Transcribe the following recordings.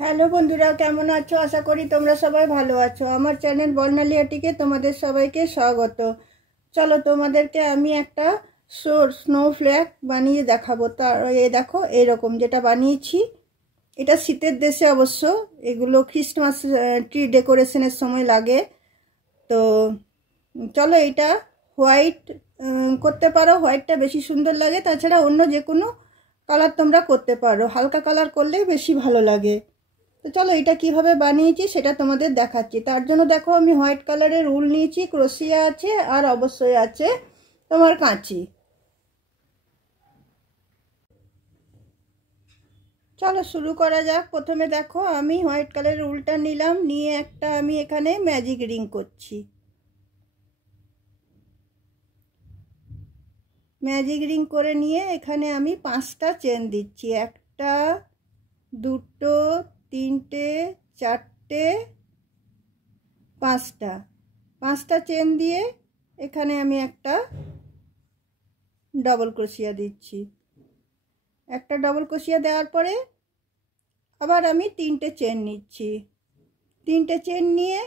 Hello বন্ধুরা, কেমন আছো? আশা করি তোমরা সবাই ভালো আছো। আমার চ্যানেল বর্ণালিয়াটিকে তোমাদের সবাইকে স্বাগত। চলো তোমাদেরকে আমি একটা স্নোফ্লেক বানিয়ে দেখাবো। তার দেখো এরকম যেটা বানিয়েছি, এটা শীতের দেশে অবশ্য এগুলো ক্রিসমাস ট্রি ডেকোরেশনের সময় লাগে। তো চলো এটা হোয়াইট করতে পারো, হোয়াইটটা বেশি সুন্দর লাগে। তাছাড়া অন্য যে কোনো কালার তোমরা করতে পারো, হালকা কালার করলেই বেশি ভালো লাগে। তো চলো এটা কিভাবে বানিয়েছি সেটা তোমাদের দেখাচ্ছি। তার জন্য দেখো আমি হোয়াইট কালারের উল নিয়েছি, ক্রোশিয়া আছে, আর অবশ্যই আছে তোমার কাঁচি। চলো শুরু করা যাক। প্রথমে দেখো আমি হোয়াইট কালারের উলটা নিলাম, নিয়ে একটা আমি এখানে ম্যাজিক রিং করছি। ম্যাজিক রিং করে নিয়ে এখানে আমি 5টা চেন দিচ্ছি। 1টা 2টো 3টে 4টে 5টা চেন দিয়ে এখানে আমি একটা ডবল ক্রোশিয়া দিচ্ছি। একটা ডবল ক্রোশিয়া দেওয়ার পরে আবার আমি 3টে চেন নিচ্ছি। 3টে চেন নিয়ে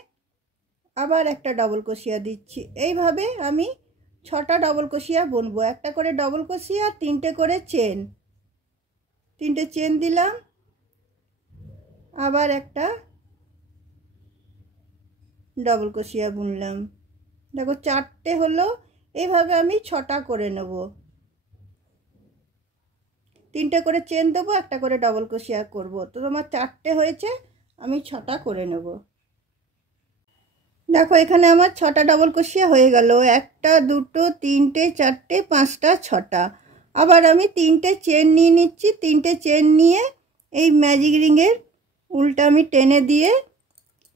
আবার একটা ডবল ক্রোশিয়া দিচ্ছি। এইভাবে আমি 6টা ডবল ক্রোশিয়া বুনবো। একটা করে ডবল ক্রোশিয়া, 3টে করে চেন। 3টে চেন দিলাম, আবার একটা ডবল ক্রোশিয়া বুনলাম। দেখো 4টে হলো। এইভাবে আমি 6টা করে নেব। 3টে করে চেন দেবো, একটা করে ডবল ক্রোশিয়া করব। তো তোমার 4টে হয়েছে, আমি 6টা করে নেব। দেখো এখানে আমার 6টা ডবল ক্রোশিয়া হয়ে গেল। 1টা 2টো 3টে 4টে 5টা 6টা। আবার আমি 3টে চেন নিয়ে নিচ্ছি। 3টে চেন নিয়ে এই ম্যাজিক রিংয়ের উলটা আমি টেনে দিয়ে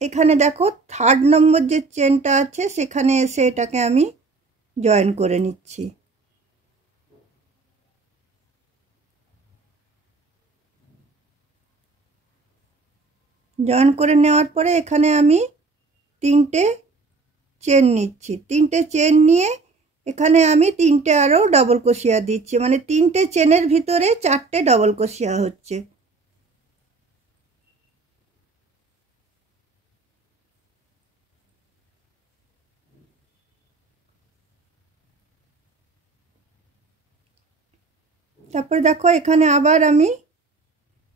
এখানে দেখো 3rd নম্বর যে চেনটা আছে সেখানে এসে এটাকে আমি জয়েন করে নিচ্ছি। জয়েন করে নেওয়ার পরে এখানে আমি 3টে চেন নিচ্ছি। 3টে চেন নিয়ে এখানে আমি 3টে আরও ডবল ক্রোশিয়া দিচ্ছি। মানে 3টে চেনের ভিতরে 4টে ডবল ক্রোশিয়া হচ্ছে। তারপরে দেখো এখানে আবার আমি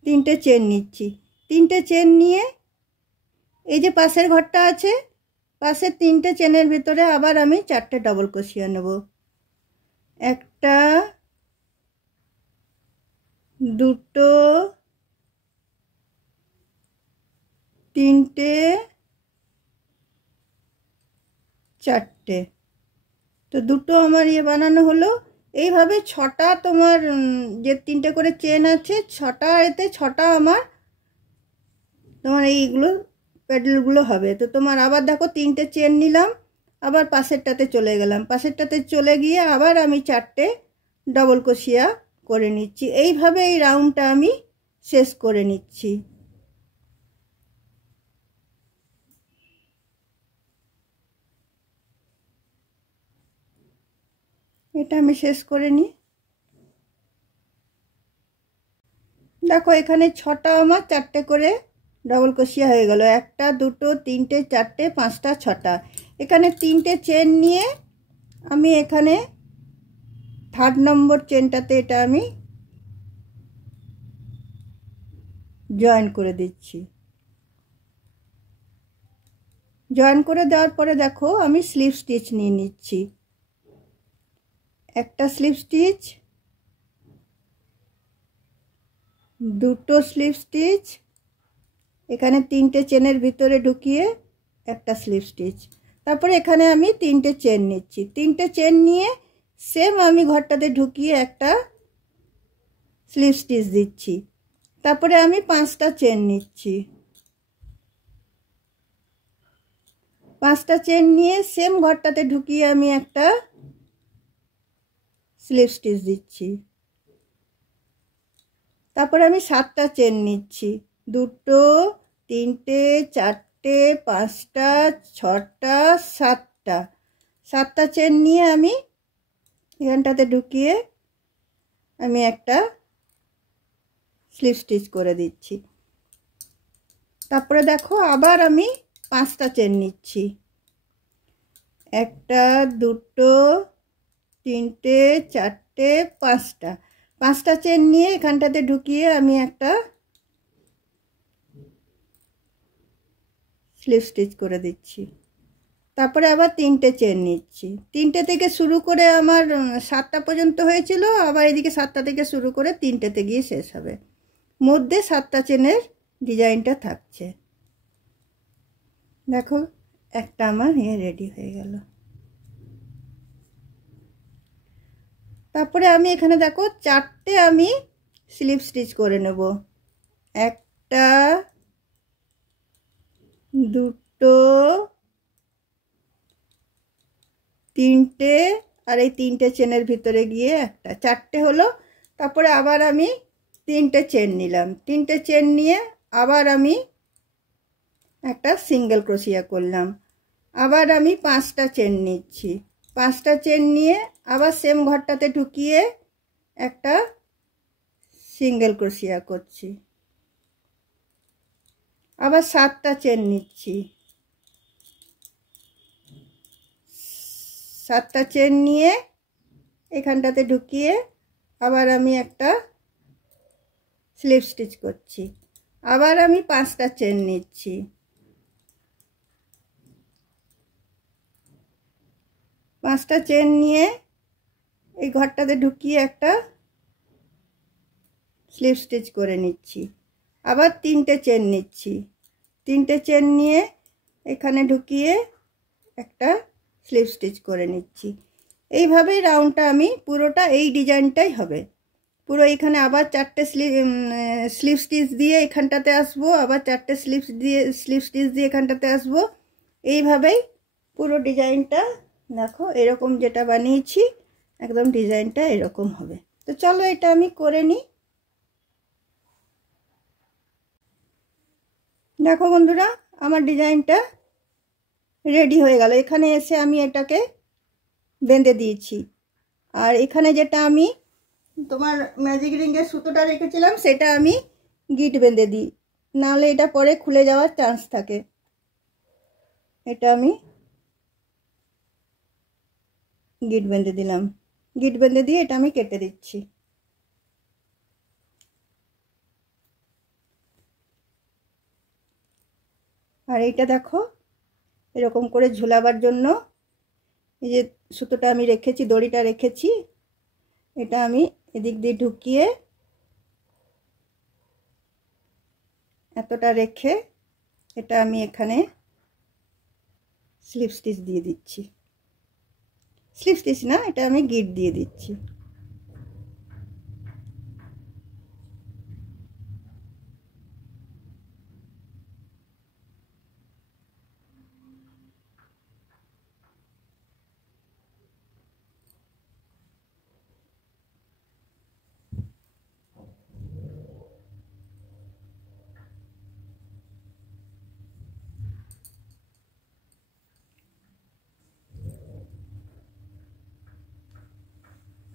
3টে চেন নিচ্ছি। 3টে চেন নিয়ে এই যে পাশের ঘরটা আছে, পাশের 3টে চেনের ভিতরে আবার আমি 4টে ডবল ক্রোশিয়া নেব। 1টা 2টো 3টে 4টে। তো 2টো আমার বানানো হলো। এইভাবে 6টা তোমার যে 3টে করে চেন আছে 6টা, এতে 6টা আমার তোমার এইগুলো প্যাডেলগুলো হবে। তো তোমার আবার দেখো 3টে চেন নিলাম, আবার পাশেরটাতে চলে গেলাম। পাশেরটাতে চলে গিয়ে আবার আমি 4টে ডবল ক্রোশিয়া করে নিচ্ছি। এইভাবে এই রাউন্ডটা আমি শেষ করে নিচ্ছি। এটা আমি শেষ করে নিই। দেখো এখানে 6টা আমার 4টে করে ডবল ক্রোশিয়া হয়ে গেল। 1টা 2টো 3টে 4টে 5টা 6টা। এখানে 3টে চেন নিয়ে আমি এখানে 3rd নম্বর চেনটাতে এটা আমি জয়েন করে দিচ্ছি। জয়েন করে দেওয়ার পরে দেখো আমি স্লিপ স্টিচ নিয়ে নিচ্ছি। একটা স্লিপ স্টিচ, 2টো স্লিপ স্টিচ, এখানে 3টে চেনের ভিতরে ঢুকিয়ে একটা স্লিপ স্টিচ। তারপরে এখানে আমি 3টে চেন নিচ্ছি। 3টে চেন নিয়ে সেম আমি ঘরটাতে ঢুকিয়ে একটা স্লিপ স্টিচ দিচ্ছি। তারপরে আমি 5টা চেন নিচ্ছি। 5টা চেন নিয়ে সেম ঘরটাতে ঢুকিয়ে আমি একটা স্লিপ স্টিচ দিচ্ছি। তারপরে আমি 7টা চেন নিচ্ছি। 2টো 3টে 4টে 5টা 6টা 7টা। 7টা চেন নিয়ে আমি এখানটাতে ঢুকিয়ে আমি একটা স্লিপ স্টিচ করে দিচ্ছি। তারপরে দেখো আবার আমি 5টা চেন নিচ্ছি, 1টা 2টো 3টে 4টে 5টা চেন নিয়ে এখানটাতে ঢুকিয়ে আমি একটা স্লিপ স্টিচ করে দিচ্ছি। তারপরে আবার 3টে চেন নিচ্ছি, 3টে থেকে শুরু করে আমার 7টা পর্যন্ত হয়েছিল, আবার এদিকে 7টা থেকে শুরু করে 3টেতে গিয়ে শেষ হবে। মধ্যে 7টা চেনের ডিজাইনটা থাকছে। দেখো একটা আমার রেডি হয়ে গেল। তারপরে আমি এখানে দেখো 4টে আমি স্লিপ স্টিচ করে নেব, 1টা 2টো 3টে আর এই 3টে চেনের ভিতরে গিয়ে একটা, 4টে হলো। তারপরে আবার আমি 3টে চেন নিলাম, 3টে চেন নিয়ে আবার আমি একটা সিঙ্গেল ক্রোশিয়া করলাম। আবার আমি 5টা চেন নিচ্ছি, 5টা চেন নিয়ে আবার সেম ঘরটাতে ঢুকিয়ে একটা সিঙ্গেল ক্রোশিয়া করছি। আবার 7টা চেন নিচ্ছি, 7টা চেন নিয়ে এখানটাতে ঢুকিয়ে আবার আমি একটা স্লিপ স্টিচ করছি। আবার আমি 5টা চেন নিচ্ছি, 5টা চেন নিয়ে এই ঘরটাতে ঢুকিয়ে একটা স্লিপ স্টিচ করে নিচ্ছি। আবার 3টে চেন নিচ্ছি, 3টে চেন নিয়ে এখানে ঢুকিয়ে একটা স্লিপ স্টিচ করে নিচ্ছি। এইভাবে রাউন্ডটা আমি পুরোটা এই ডিজাইনটাই হবে। পুরো এখানে আবার 4টে স্লিপ স্টিচ দিয়ে এখানটাতে আসবো, আবার 4টে স্লিপ স্টিচ দিয়ে এখানটাতে আসবো। এইভাবেই পুরো ডিজাইনটা দেখো এরকম যেটা বানিয়েছি একদম ডিজাইনটা এরকম হবে। তো চলো এটা আমি করে নিই। দেখো বন্ধুরা আমার ডিজাইনটা রেডি হয়ে গেল। এখানে এসে আমি এটাকে বেঁধে দিয়েছি, আর এখানে যেটা আমি তোমার ম্যাজিক রিংয়ের সুতোটা রেখেছিলাম সেটা আমি গিট বেঁধে দিই, নাহলে এটা পরে খুলে যাওয়ার চান্স থাকে। এটা আমি গিট বেঁধে দিলাম, গিট বেঁধে দিয়ে এটা আমি কেটে দিচ্ছি। আর এইটা দেখো এরকম করে ঝুলাবার জন্য এই যে সুতোটা আমি রেখেছি, দড়িটা রেখেছি, এটা আমি এদিক দিয়ে ঢুকিয়ে এতটা রেখে এটা আমি এখানে স্লিপ স্টিচ দিয়ে দিচ্ছি। স্লিপ স্টিচ না, এটা আমি গিট দিয়ে দিচ্ছি।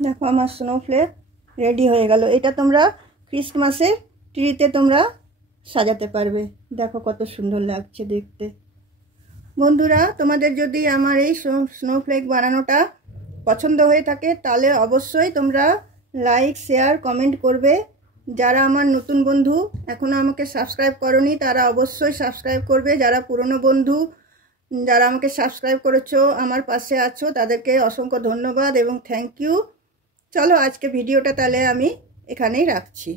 দেখো আমার স্নোফ্লেক রেডি হয়ে গেল। এটা তোমরা ক্রিসমাসের ট্রিতে তোমরা সাজাতে পারবে। দেখো কত সুন্দর লাগছে দেখতে। বন্ধুরা তোমাদের যদি আমার এই স্নোফ্লেক বানানোটা পছন্দ হয়ে থাকে তাহলে অবশ্যই তোমরা লাইক শেয়ার কমেন্ট করবে। যারা আমার নতুন বন্ধু এখনও আমাকে সাবস্ক্রাইব করনি তারা অবশ্যই সাবস্ক্রাইব করবে। যারা পুরনো বন্ধু যারা আমাকে সাবস্ক্রাইব করেছো আমার পাশে আছো তাদেরকে অসংখ্য ধন্যবাদ এবং থ্যাংক ইউ। চলো আজকে ভিডিওটা তাহলে আমি এখানেই রাখছি।